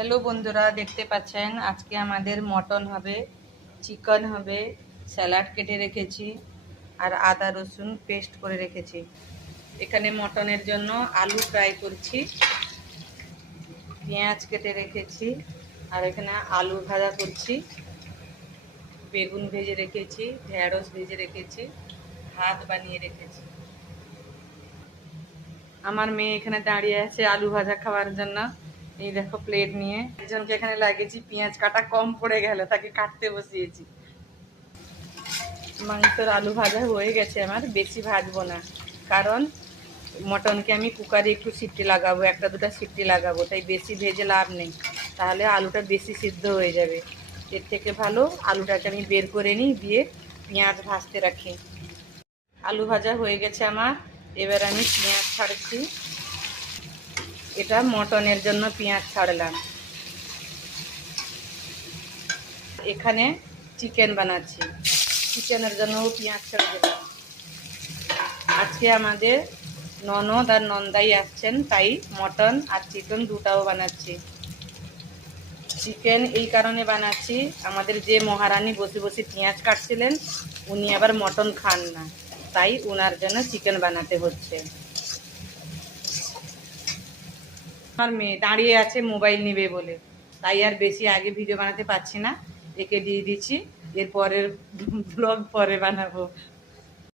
Hello বন্ধুরা, দেখতে পাচ্ছেন আজকে আমাদের মটন হবে, চিকেন হবে, স্যালাড কেটে রেখেছি আর আদা রসুন পেস্ট করে রেখেছি। এখানে মটনের জন্য আলু ফ্রাই করছি, পেঁয়াজ কেটে রেখেছি আর এখানে আলু ভাজা করছি, বেগুন ভেজে রেখেছি, ঢেঁড়স ভেজে রেখেছি, ভাত বানিয়ে রেখেছি। আমার মেয়ে এখানে দাঁড়িয়ে আছে আলু ভাজা খাওয়ার জন্য। এই দেখো প্লেট নিয়ে একজনকে এখানে লাগিয়েছি, পেঁয়াজ কাটা কম পড়ে গেল, তাকে কাটতে বসিয়েছি। মাংসের আলু ভাজা হয়ে গেছে, আমার বেশি ভাজবো না, কারণ মটনকে আমি কুকারে একটু সিটি লাগাবো, একটা দুটা সিটি লাগাবো, তাই বেশি ভেজে লাভ নেই, তাহলে আলুটা বেশি সিদ্ধ হয়ে যাবে। এর থেকে ভালো আলুটাকে আমি বের করে নিই, দিয়ে পেঁয়াজ ভাজতে রাখি। আলু ভাজা হয়ে গেছে আমার, এবার আমি পেঁয়াজ ছাড়ছি। এটা মটনের জন্য পেঁয়াজ ছাড়লাম। এখানে চিকেন বানাচ্ছি, চিকেনের জন্য পেঁয়াজ ছেড়ে দিলাম। আজকে আমাদের ননদ আর নন্দাই আসছেন, তাই মটন আর চিকেন দুটাও বানাচ্ছি। চিকেন এই কারণে বানাচ্ছি, আমাদের যে মহারানী বসে বসে পেঁয়াজ কাটছিলেন, উনি আবার মটন খান না, তাই ওনার জন্য চিকেন বানাতে হচ্ছে। আমার মেয়ে দাঁড়িয়ে আছে মোবাইল নিবে বলে, তাই আর বেশি আগে ভিডিও বানাতে পারছি না, একে দিয়ে দিচ্ছি। এর পরের ব্লগ পরে বানাবো,